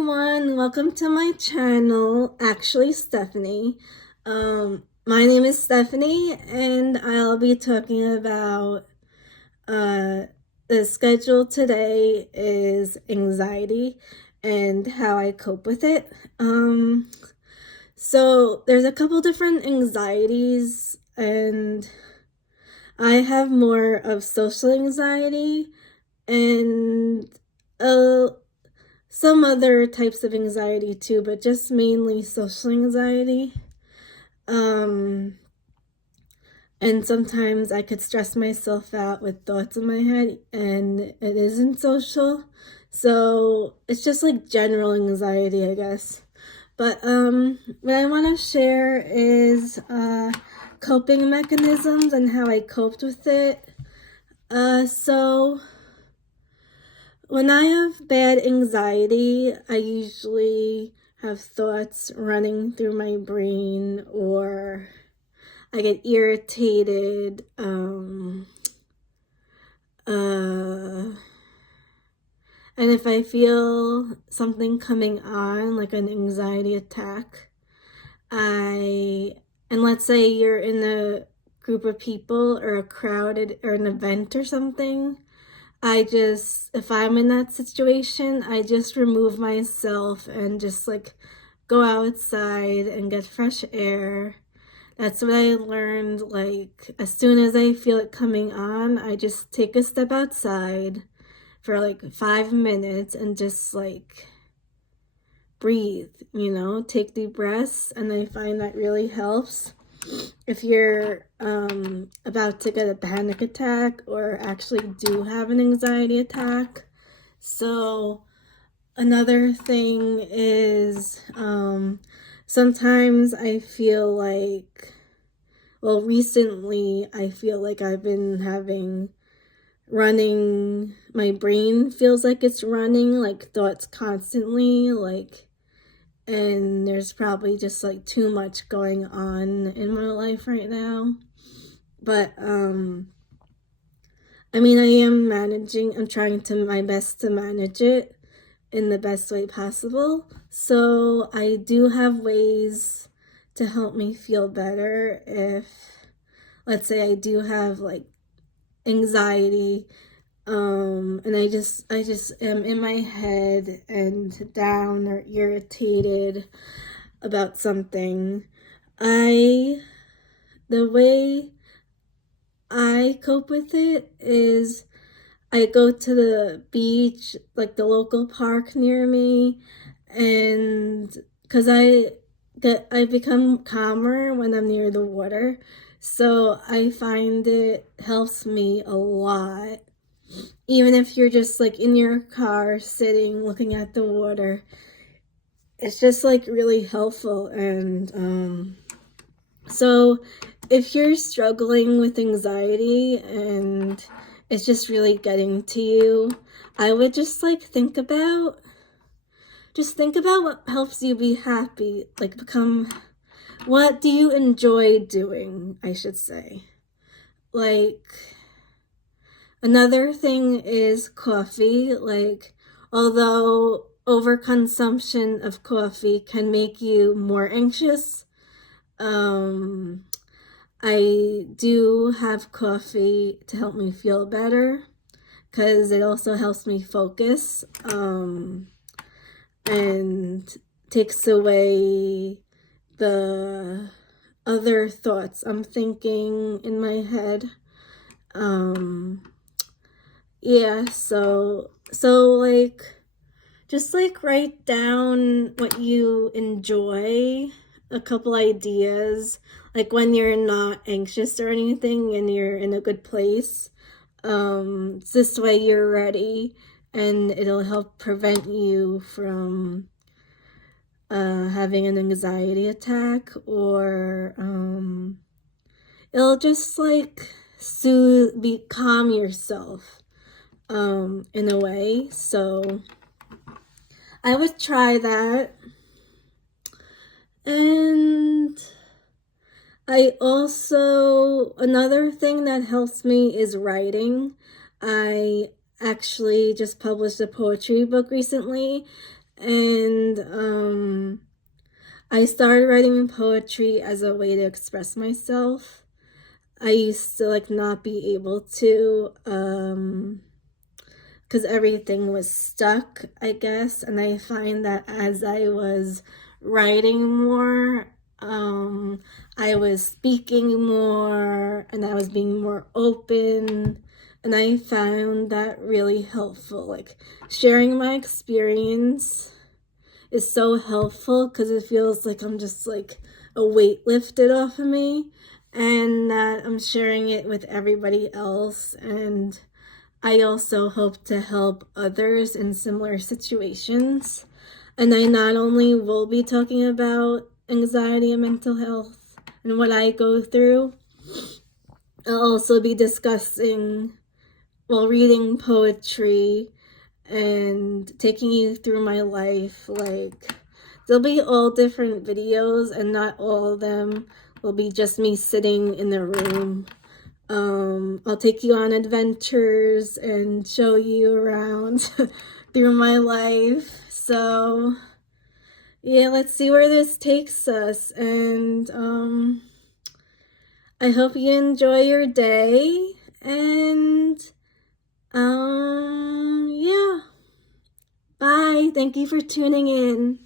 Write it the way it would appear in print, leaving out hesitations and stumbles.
everyone, welcome to my channel, actually Stephanie. My name is Stephanie and I'll be talking about the schedule today is anxiety and how I cope with it. So there's a couple different anxieties, and I have more of social anxiety and some other types of anxiety too, but just mainly social anxiety. And sometimes I could stress myself out with thoughts in my head, and it isn't social. So it's just like general anxiety, I guess. But what I want to share is coping mechanisms and how I coped with it. So when I have bad anxiety, I usually have thoughts running through my brain, or I get irritated, and if I feel something coming on, like an anxiety attack, and let's say you're in a group of people or a crowded or an event or something, if I'm in that situation, I just remove myself and just like go outside and get fresh air. That's what I learned. Like, as soon as I feel it coming on, I just take a step outside for like 5 minutes and just like breathe, take deep breaths. And I find that really helps if you're about to get a panic attack or actually do have an anxiety attack. So another thing is sometimes I feel like, recently I feel like I've been my brain feels like it's running, like thoughts constantly, and there's probably just like too much going on in my life right now. But I'm trying my best to manage it in the best way possible. So I do have ways to help me feel better if, let's say, I do have like anxiety, and I just am in my head and down or irritated about something. The way I cope with it is I go to the beach, like the local park near me, and because I become calmer when I'm near the water, so I find it helps me a lot. Even if you're just like in your car sitting looking at the water, it's just like really helpful. And so if you're struggling with anxiety and it's just really getting to you, I would just like think about what helps you be happy, what do you enjoy doing, I should say. Like, another thing is coffee. Like, although overconsumption of coffee can make you more anxious, I do have coffee to help me feel better because it also helps me focus, and takes away the other thoughts I'm thinking in my head. Yeah, so like, just like write down what you enjoy, a couple ideas, like when you're not anxious or anything and you're in a good place. This way you're ready, and it'll help prevent you from having an anxiety attack, or it'll just like calm yourself in a way. So I would try that. And another thing that helps me is writing. I actually just published a poetry book recently, And I started writing poetry as a way to express myself. I used to like not be able to, because everything was stuck, I guess. And I find that as I was writing more, I was speaking more and I was being more open. And I found that really helpful. Like sharing my experience is so helpful because it feels like I'm just like a weight lifted off of me and that I'm sharing it with everybody else. And I also hope to help others in similar situations. And I not only will be talking about anxiety and mental health and what I go through, I'll also be discussing, well, reading poetry and taking you through my life. Like, there'll be all different videos, and not all of them will be just me sitting in the room. I'll take you on adventures and show you around through my life. So, yeah, let's see where this takes us. And I hope you enjoy your day. And yeah. Bye. Thank you for tuning in.